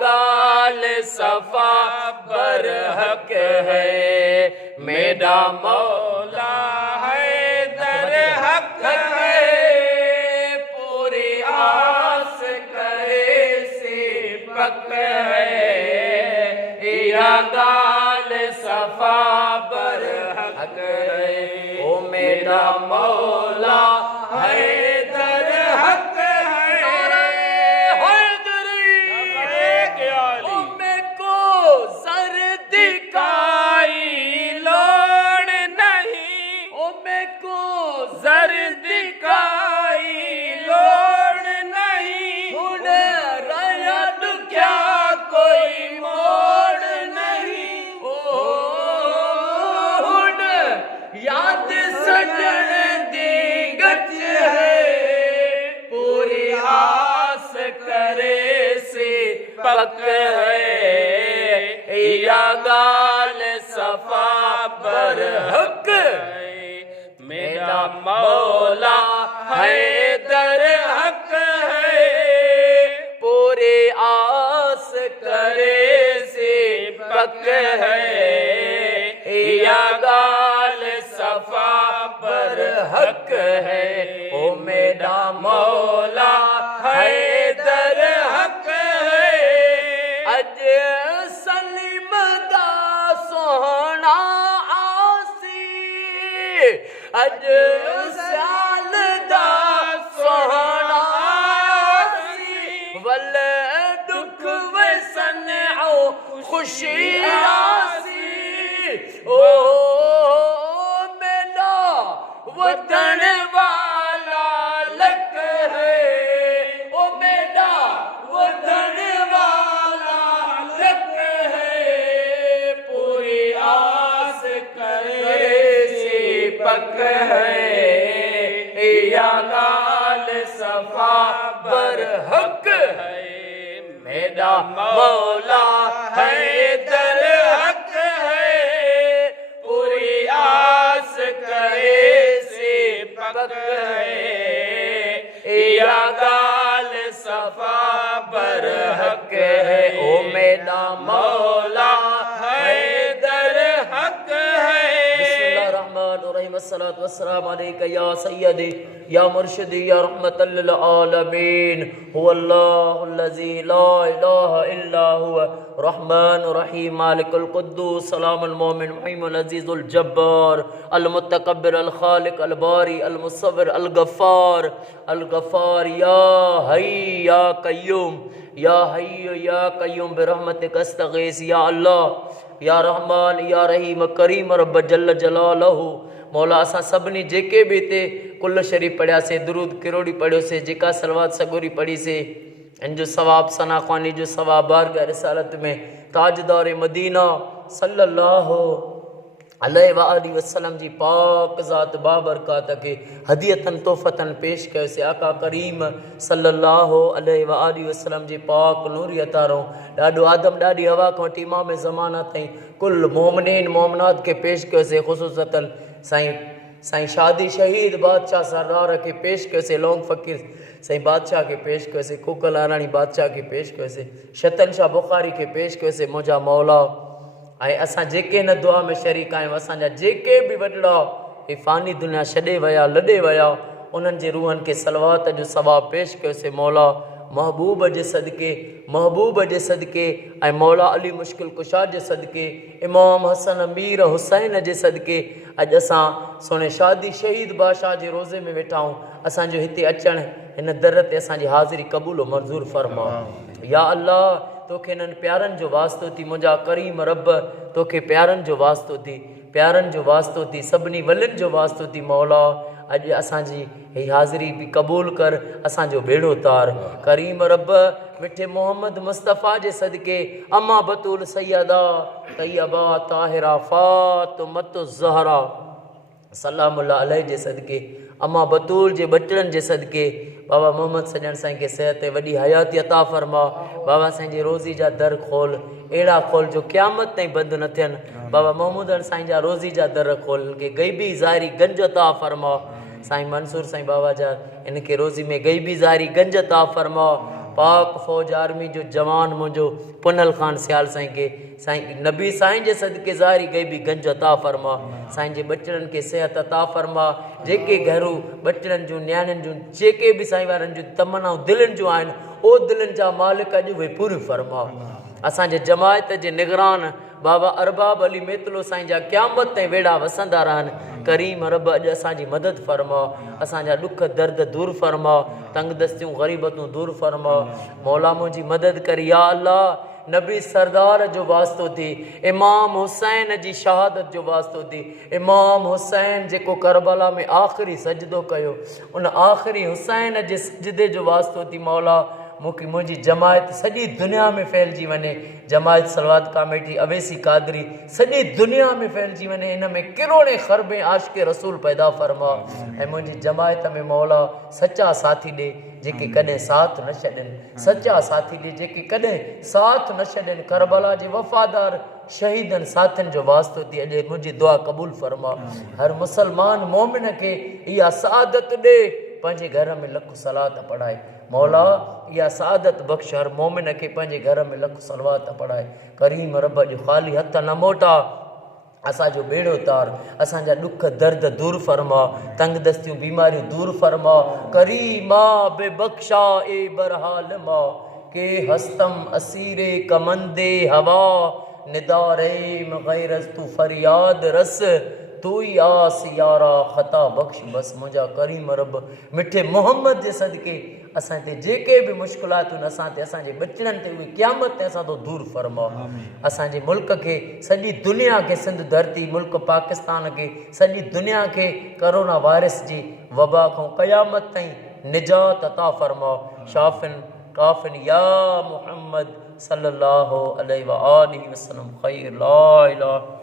गाल सफा बरहक है। मेरा मौला है दर हक है, पूरी आस करे से पक है। या गाल सफा बरहक है, ओ मेरा मौला है दर हक है। ओ मैं को जर्दी काई लोड़ नहीं, ओ मैं को जर्दी काई लोड़ नहीं। हुण रयद क्या कोई मोड़ नहीं, ओ हुण याद सजन दी गच है, पूरी आस करे से पक है। या गाल सफा बरहक है, मेरा मौला है दर हक है, पूरी आस करे से पक है। या गाल सफा बरहक है, ओ मेरा मौला है दर हक है। अज सलीम दा सोहना आसी, अज साल दा सोहना आसी, वल दुख वसन आओ खुशी आसी। ओ मेरा वतन वाला लक है, ओ मेरा वतन वाला लक है, पूरी आस करे से पक है। या गाल सफा बरहक है, मेरा मौला है दर हक है, पूरी आस करे से पक है। या गाल सफा बरहक है, ओ मेरा मौला है दर हक है। बिस्मिल्लाहिर्रहमानिर्रहीम, अस्सलातु वस्सलामु अलैका या सय्यदी या मुर्शिदी या रहमतल लिल आलमीन। हुवल्लाहुल्लज़ी ला इलाहा इल्ला हुवा रहमानुर रहीम, मालिकुल कुद्दूस सलामुल मोमिन मुहीमुल अज़ीज़ुल जब्बार, अल मुतकब्बिर अल खालिक अल बारी अल मुसव्विर अल गफ्फार। या हय्य या कय्यूम, या हय्य या कय्यूम बिरहमतिक अस्तगीस। या अल्लाह या रहमान या रहीम करीम रब जल जलालहू। मौला असां सभिनी जेके बि हिते कुल शरीफ़ पढ़ियासीं, दुरूद किरोड़ी पढ़ियोसीं, जेका सलवात सगोरी पढ़ीसीं, इन जो सवाब सना ख़वानी जो सवाब बारगाह रिसालत में ताजदार मदीना सल्लल्लाहु अलैहि वालैहि वसल्लम जी पाक ज़ात बाबरकात खे हदियतन तोहफ़तन पेश कयोसीं। आका करीम सल्लल्लाहु अलैहि वालैहि वसल्लम जी पाक नूरी अतारो ॾाढो आदम ॾाढी हवा खां वठी इमाम ज़माना ताईं कुल मोमिनीन मोमिनात खे पेश कयोसीं। ख़ुसूसतन साईं शादी शहीद बादशाह सरदार खे पेश कयोसीं, लौंग फ़कीर साईं बादशाह खे पेश कयोसीं, कुकल आराणी बादशाह खे पेश कयोसीं, शतनशाह बुखारी खे पेश कयोसीं। मुंहिंजा मौला ऐं असां जेके हिन दुआ में शरीक आहियूं, असांजा जेके बि वॾड़ा हे फ़ानी दुनिया छॾे विया लॾे विया, उन्हनि जे रूहनि खे सलवात जो सवाब पेश कयोसीं। मौला महबूब जे सदके ऐं मौला अली मुश्किल कुशा जे सदके, इमाम हसन मीर हुसैन जे सदके अॼु असां सोने शादी शहीद बादशाह जे रोज़े में वेठा आहियूं। असांजो हिते अचणु हिन दर ते असांजी हाज़िरी क़बूल मंज़ूर फरमा। या अल्लाह तोखे हिननि प्यारनि जो वास्तो थी, मुंहिंजा करीम रब तोखे प्यारनि जो वास्तो थी, सभिनी वलियुनि जो वास्तो थी। मौला अॼु असांजी ही हाज़िरी बि क़बूल कर, असांजो बेड़ो तार। करीम रब मिठे मोहम्मद मुस्तफ़ा जे सदके अम्मा बतूल सैयदा तैयबा ताहिरा फ़ातिमत ज़हरा सलामुल्लाह अलैहि जे सदके, अम्मा बतूल जे बचड़नि जे सदके बाबा मोहम्मद सजन साईं खे सेहत वॾी हयाती अता फरमा। बाबा साईं जी रोज़ी जा दर खोल, अहिड़ा खोल जो क़यामत ताईं बंदि न थियनि। बाबा मोहम्मद साईं जा रोज़ी जा दर खोल, इनखे गैबी ज़ाहिरी गंज अता फरमा। साईं मंसूर साईं बाबा जा इनखे रोज़ी में गैबी ज़ाहिरी गंज अता फरमा। पाक फौज आर्मी जो जवान मुंहिंजो पुनल ख़ान सियाल साईं खे साईं नबी साईं जे सदके ज़ारी गई बि गंज अता फरमा साईं जे बचड़नि खे सिहत अता फरमा जेके घरू बचड़नि जूं न्याणियुनि जूं जेके बि साईं वारनि जूं तमन्नाऊं दिलनि जूं आहिनि ओ दिलनि जा मालिक अॼु उहे पूरी फरमा असांजे जमायत जे निगरान बाबा अरबाब अली मेतलो साईं जा क़यामत ताईं वेड़ा वसंदा रहनि करीम रब अॼु असांजी मदद फरमा असांजा ॾुख दर्द दूर फरमा तंगदस्तियूं ग़रीबतूं दूर फरमा मौला मुंहिंजी मदद कर या अल्लाह नबी सरदार जो वास्तो थी इमाम हुसैन जी शहादत जो वास्तो थी इमाम हुसैन जेको करबला में आख़िरी सजदो कयो उन आख़िरी हुसैन जे सजदे जो वास्तो थी मौला मूंखे मुंहिंजी जमायत सॼी दुनिया में फैलिजी वञे जमायत सलवात कमेटी अवेसी कादरी सॼी दुनिया में फैलिजी वञे इन में किरोड़े ख़रबे आशिक़ रसूल पैदा फरमा ऐं मुंहिंजी जमायत में मौला सचा साथी ॾे जेके कॾहिं साथ न छॾनि सचा साथी ॾे जेके कॾहिं साथ न छॾनि करबला जे वफ़ादार शहीदनि साथियुनि जो वास्तो थी अॼु मुंहिंजी दुआ क़बूल फरमा हर मुसलमान मोमिन खे इहा सआदत ॾे पंहिंजे घर में लख सलात पढ़ाए मौला इहा सआदत बख़्श हर मोमिन खे पंहिंजे घर में लख सलवात पढ़ाए करीम रब जो ख़ाली हथ न मोटा असांजो बेड़ो तार असांजा ॾुख दर्द दूर फरमा तंगदस्तियूं बीमारियूं दूर फरमा करीमा बेबख्शा ए बरहाल मां के हस्तम असीरे कमंदे हवा निदारे गैरस तू फरियाद रस तू ही आस यारा ख़ता बख़्श बस मुंहिंजा करीम रब मिठे मोहम्मद जे सदके असां ते जेके बि मुश्किलातूं आहिनि असां ते असांजे बचड़नि ते उहे क़यामत ते असां तो दूर फरमा असांजे मुल्क खे सॼी दुनिया खे सिंध धरती मुल्क पाकिस्तान खे सॼी दुनिया खे कोरोना वायरस जी वबा खां क़यामत ताईं निजात अता फरमा शाफिन काफिन या मुहम्मद सल्लल्लाहु अलैहि व आलिहि वसल्लम खैर ला इलाहा